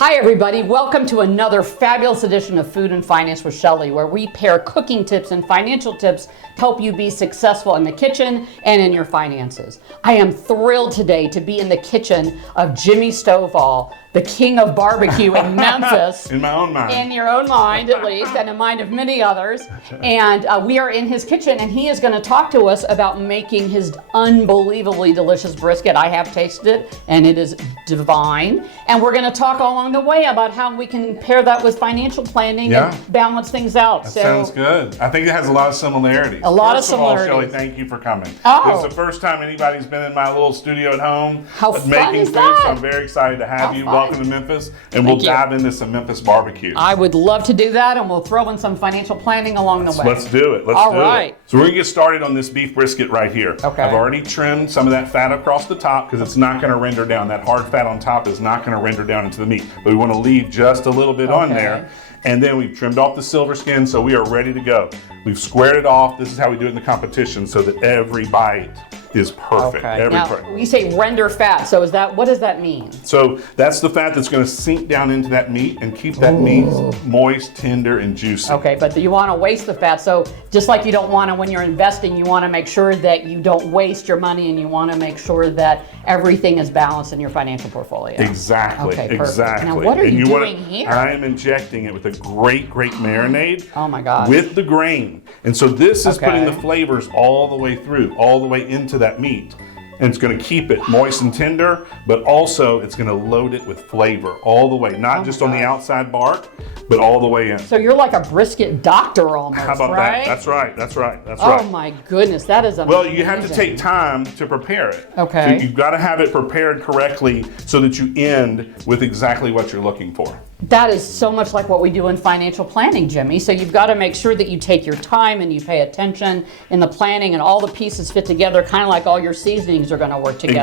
Hi everybody, welcome to another fabulous edition of Food and Finance with Shelley, where we pair cooking tips and financial tips to help you be successful in the kitchen and in your finances. I am thrilled today to be in the kitchen of Jimmy Stovall, the king of barbecue in Memphis. In my own mind. In your own mind, at least, and in mind of many others. And we are in his kitchen, and he is going to talk to us about making his unbelievably delicious brisket. I have tasted it, and it is divine. And we're going to talk along the way about how we can pair that with financial planning and balance things out. That sounds good. I think it has a lot of similarities. A lot of First of all, similarities. Shelley, thank you for coming. Oh. This is the first time anybody's been in my little studio at home Making food, is so that? I'm very excited to have you. Fun. Welcome to Memphis, and we'll dive into some Memphis barbecue. I would love to do that, and we'll throw in some financial planning along the way. Let's do it. Let's All do right. it. So we're going to get started on this beef brisket right here. Okay. I've already trimmed some of that fat across the top because it's not going to render down. That hard fat on top is not going to render down into the meat. But we want to leave just a little bit on there. And then we've trimmed off the silver skin, so we are ready to go. We've squared it off. This is how we do it in the competition, so that every bite is perfect. Okay. Now, you say render fat, so what does that mean? So that's the fat that's going to sink down into that meat and keep that meat moist, tender, and juicy. Okay, but you want to waste the fat. So just like you don't want to, when you're investing, you want to make sure that you don't waste your money, and you want to make sure that everything is balanced in your financial portfolio. Exactly. Okay, perfect. Exactly. Now, what are you doing here? I am injecting it with a great marinade. Oh my gosh. With the grain. And so this is putting the flavors all the way through, all the way into that meat. And it's going to keep it moist and tender, but also it's going to load it with flavor all the way, not just on the outside bark, but all the way in. So you're like a brisket doctor almost, How about right? that? That's right. Oh my goodness, that is amazing. Well, you have to take time to prepare it. Okay. So you've got to have it prepared correctly so that you end with exactly what you're looking for. That is so much like what we do in financial planning, Jimmy. So you've got to make sure that you take your time and you pay attention in the planning, and all the pieces fit together, kind of like all your seasonings are going to work together.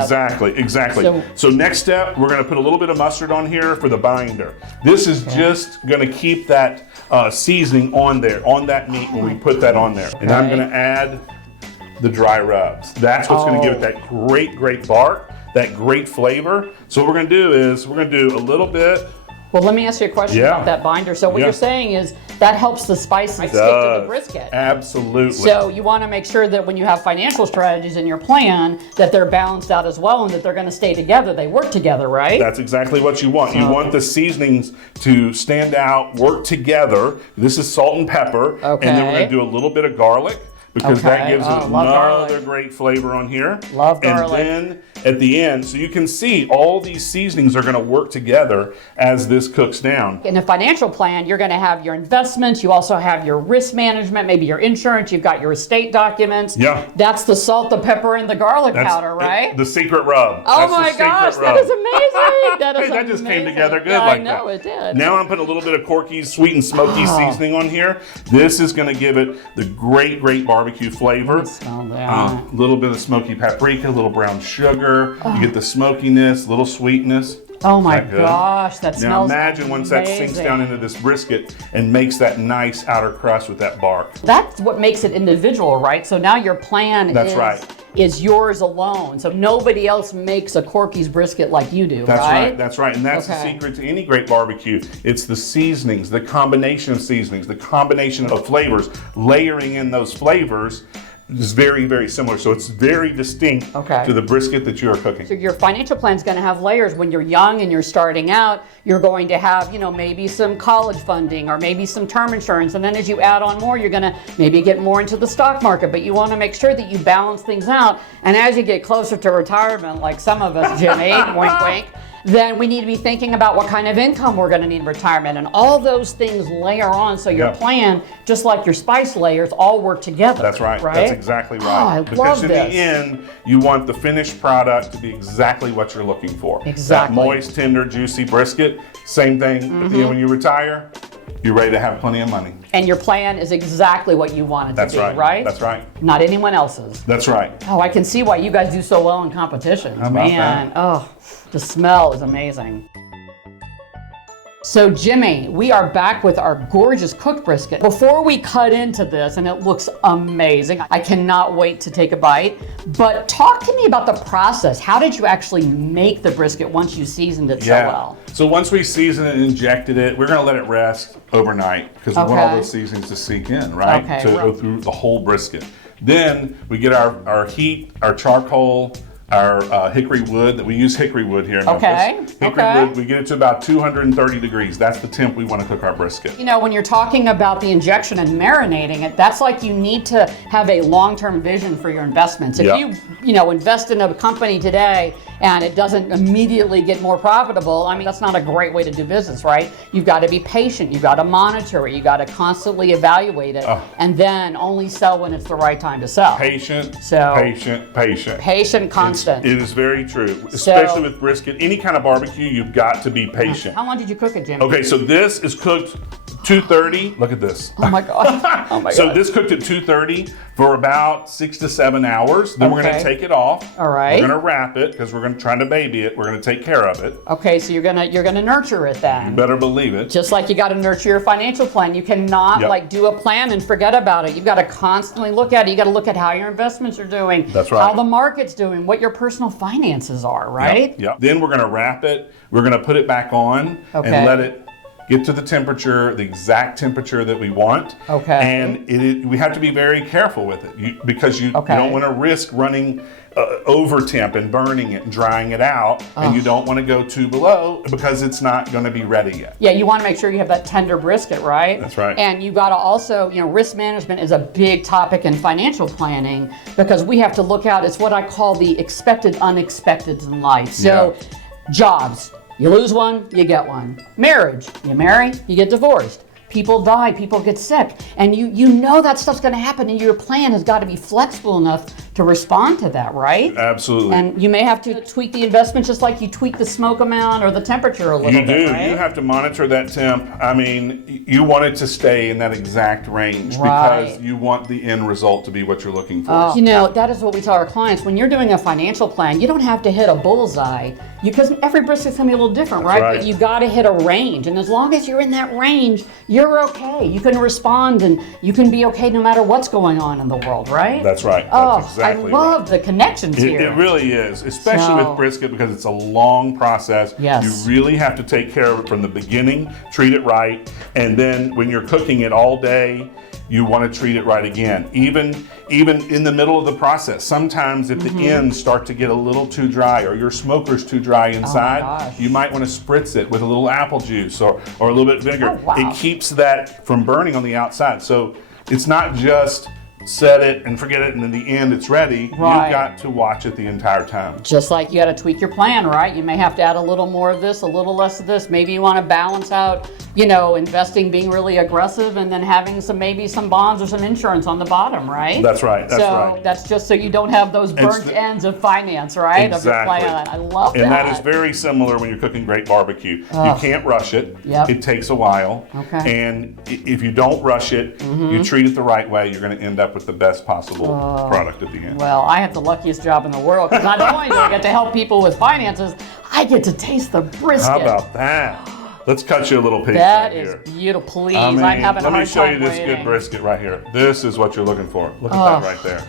Exactly. So next step, we're going to put a little bit of mustard on here for the binder. This is just going to keep that seasoning on there, on that meat when we put that on there. And I'm going to add the dry rubs. That's what's going to give it that great bark, that great flavor. So what we're going to do is we're going to do a little bit. Well, let me ask you a question about that binder. So what you're saying is that helps the spices stick to the brisket. Absolutely. So you want to make sure that when you have financial strategies in your plan, that they're balanced out as well, and that they're going to stay together. They work together, right? That's exactly what you want. You want the seasonings to stand out, work together. This is salt and pepper. Okay. And then we're going to do a little bit of garlic, because that gives it another great flavor on here. Love garlic. And then at the end, so you can see all these seasonings are going to work together as this cooks down. In a financial plan, you're going to have your investments. You also have your risk management, maybe your insurance. You've got your estate documents. Yeah. That's the salt, the pepper, and the garlic powder, right? The secret rub. Oh my gosh, that is amazing. That just came together good like that. I know, it did. Now I'm putting a little bit of Corky's sweet and smoky seasoning on here. This is going to give it the great barbecue flavor. Smell that. A little bit of smoky paprika, a little brown sugar. You get the smokiness, little sweetness. Oh my gosh, that smells Now imagine once that sinks down into this brisket and makes that nice outer crust with that bark. That's what makes it individual, right? So now your plan is yours alone. So nobody else makes a Corky's brisket like you do, right? That's right. And that's the secret to any great barbecue. It's the seasonings, the combination of seasonings, the combination of flavors, layering in those flavors is very similar. So it's very distinct to the brisket that you are cooking. So your financial plan is going to have layers. When you're young and you're starting out, you're going to have, maybe some college funding or maybe some term insurance. And then as you add on more, you're going to maybe get more into the stock market. But you want to make sure that you balance things out. And as you get closer to retirement, like some of us, Jimmy, wink, wink, then we need to be thinking about what kind of income we're going to need in retirement. And all those things layer on, so your plan, just like your spice layers, all work together. That's right. That's exactly right. Oh, I love in the end, you want the finished product to be exactly what you're looking for. Exactly. That moist, tender, juicy brisket. Same thing at the end when you retire. You're ready to have plenty of money. And your plan is exactly what you want it to be, right? That's right. Not anyone else's. That's right. Oh, I can see why you guys do so well in competitions. How about that? Oh, the smell is amazing. So Jimmy, we are back with our gorgeous cooked brisket. Before we cut into this, and it looks amazing, I cannot wait to take a bite, but talk to me about the process. How did you actually make the brisket once you seasoned it so well? So once we seasoned it and injected it, we're gonna let it rest overnight because we want all those seasonings to sink in, right? To go through the whole brisket. Then we get our heat, our charcoal, our hickory wood, that we use hickory wood here in Memphis. Hickory wood, we get it to about 230 degrees. That's the temp we want to cook our brisket. You know, when you're talking about the injection and marinating it, that's like you need to have a long-term vision for your investments. If you know, invest in a company today and it doesn't immediately get more profitable, I mean, that's not a great way to do business, right? You've got to be patient. You've got to monitor it. You've got to constantly evaluate it, and then only sell when it's the right time to sell. Patient, constant. It is very true, especially with brisket. Any kind of barbecue, you've got to be patient. How long did you cook it, Jimmy? Okay, so this is cooked 230. Look at this. Oh my God. Oh my God. So this cooked at 230 for about 6 to 7 hours. Then we're going to take it off. All right. We're going to wrap it because we're going to try to baby it. We're going to take care of it. Okay, so you're gonna nurture it then. You better believe it. Just like you got to nurture your financial plan. You cannot like do a plan and forget about it. You've got to constantly look at it. You got to look at how your investments are doing. That's right. How the market's doing. What your personal finances are. Right. Yep. Then we're going to wrap it. We're going to put it back on and let it get to the temperature, the exact temperature that we want. Okay. And we have to be very careful with it because you don't want to risk running over temp and burning it and drying it out, and you don't want to go too below because it's not going to be ready yet. Yeah, you want to make sure you have that tender brisket, right? That's right. And you got to also, you know, risk management is a big topic in financial planning because we have to look out. It's what I call the expected unexpecteds in life. So, jobs. You lose one, you get one. Marriage, you marry, you get divorced. People die, people get sick. And you know that stuff's gonna happen, and your plan has got to be flexible enough to respond to that, right? Absolutely. And you may have to tweak the investment just like you tweak the smoke amount or the temperature a little bit, right? You have to monitor that temp. I mean, you want it to stay in that exact range because you want the end result to be what you're looking for. You know, that is what we tell our clients. When you're doing a financial plan, you don't have to hit a bullseye because every brisket's gonna be a little different, right? But you gotta hit a range. And as long as you're in that range, you're okay. You can respond and you can be okay no matter what's going on in the world, right? That's right. That's exactly I love the connections here. It really is, especially with brisket because it's a long process. Yes. You really have to take care of it from the beginning, treat it right, and then when you're cooking it all day, you want to treat it right again. Even in the middle of the process, sometimes if the ends start to get a little too dry or your smoker's too dry inside, you might want to spritz it with a little apple juice or a little bit of vinegar. It keeps that from burning on the outside. So it's not just set it and forget it and in the end it's ready. You've got to watch it the entire time. Just like you got to tweak your plan, right? You may have to add a little more of this, a little less of this. Maybe you want to balance out, you know, investing, being really aggressive, and then having maybe some bonds or some insurance on the bottom, right? That's right. So that's just so you don't have those burnt ends of finance, right? Exactly. Of your plan. I love that. And that is very similar when you're cooking great barbecue. You can't rush it. It takes a while. And if you don't rush it, you treat it the right way, you're going to end up with the best possible product at the end. Well, I have the luckiest job in the world because not only do I get to help people with finances, I get to taste the brisket. How about that? Let's cut you a little piece That right is here. beautiful. Please, I mean, I'm having a hard time let me show you this waiting. good brisket right here. This is what you're looking for. Look at that right there.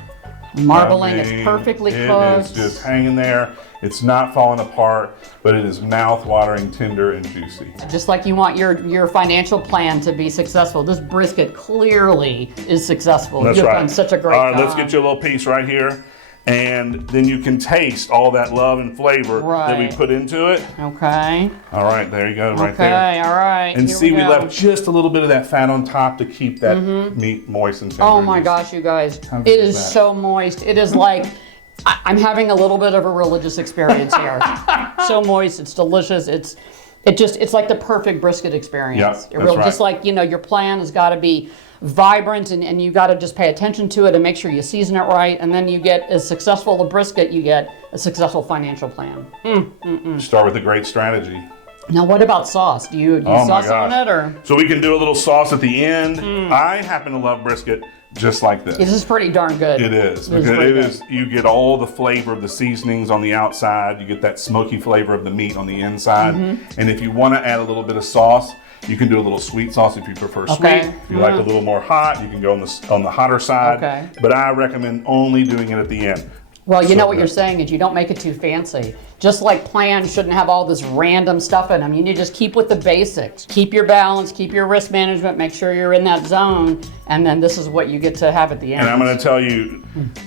Marbling, it's perfectly cooked. It's just hanging there. It's not falling apart, but it is mouth-watering, tender, and juicy. Just like you want your financial plan to be successful, this brisket clearly is successful. That's You've right. done such a great job. job. Let's get you a little piece right here. And then you can taste all that love and flavor that we put into it. Okay. All right, there you go, right there. Okay, all right. And here see, we go. left just a little bit of that fat on top to keep that meat moist and tender. Oh my gosh, you guys. It is so moist. It is like, I'm having a little bit of a religious experience here. So moist, it's delicious. It's like the perfect brisket experience. Yep, that's right. Just like, you know, your plan has got to be vibrant and you got to just pay attention to it and make sure you season it right, and then you get as successful a brisket, you get a successful financial plan. Start with a great strategy. Now, what about sauce? Do you sauce on it or? So we can do a little sauce at the end. I happen to love brisket just like this. This is pretty darn good. It is. It is Because pretty it good. is. You get all the flavor of the seasonings on the outside. You get that smoky flavor of the meat on the inside. And if you want to add a little bit of sauce, you can do a little sweet sauce if you prefer sweet. Okay. If you like a little more hot, you can go on the hotter side. Okay. But I recommend only doing it at the end. Well, you know what good. you're saying is you don't make it too fancy. Just like plans shouldn't have all this random stuff in them. You need to just keep with the basics. Keep your balance, keep your risk management, make sure you're in that zone, and then this is what you get to have at the end. And I'm going to tell you,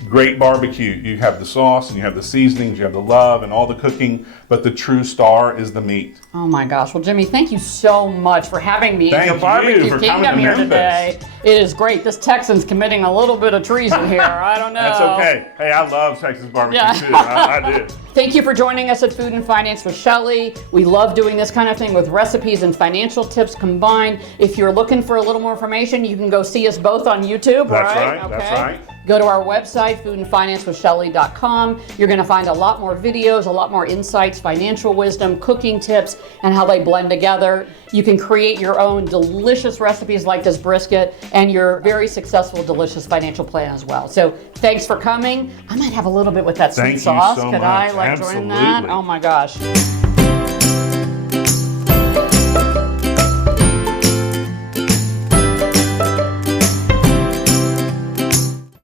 great barbecue. You have the sauce and you have the seasonings, you have the love and all the cooking, but the true star is the meat. Oh my gosh. Well, Jimmy, thank you so much for having me in Thank your you barbecue for coming kingdom to here Memphis. today. It is great. This Texan's committing a little bit of treason here. I don't know. That's okay. Hey, I love Texas barbecue Yeah. too. I do. Thank you for joining us at Food and Finance with Shelley. We love doing this kind of thing with recipes and financial tips combined. If you're looking for a little more information, you can go see us both on YouTube. That's right. right. That's right. Go to our website, foodandfinancewithshelley.com. You're going to find a lot more videos, a lot more insights, financial wisdom, cooking tips, and how they blend together. You can create your own delicious recipes like this brisket and your very successful, delicious financial plan as well. So thanks for coming. I might have a little bit with that sweet Thank you sauce. so Could I much. like join that? Absolutely. Oh my gosh.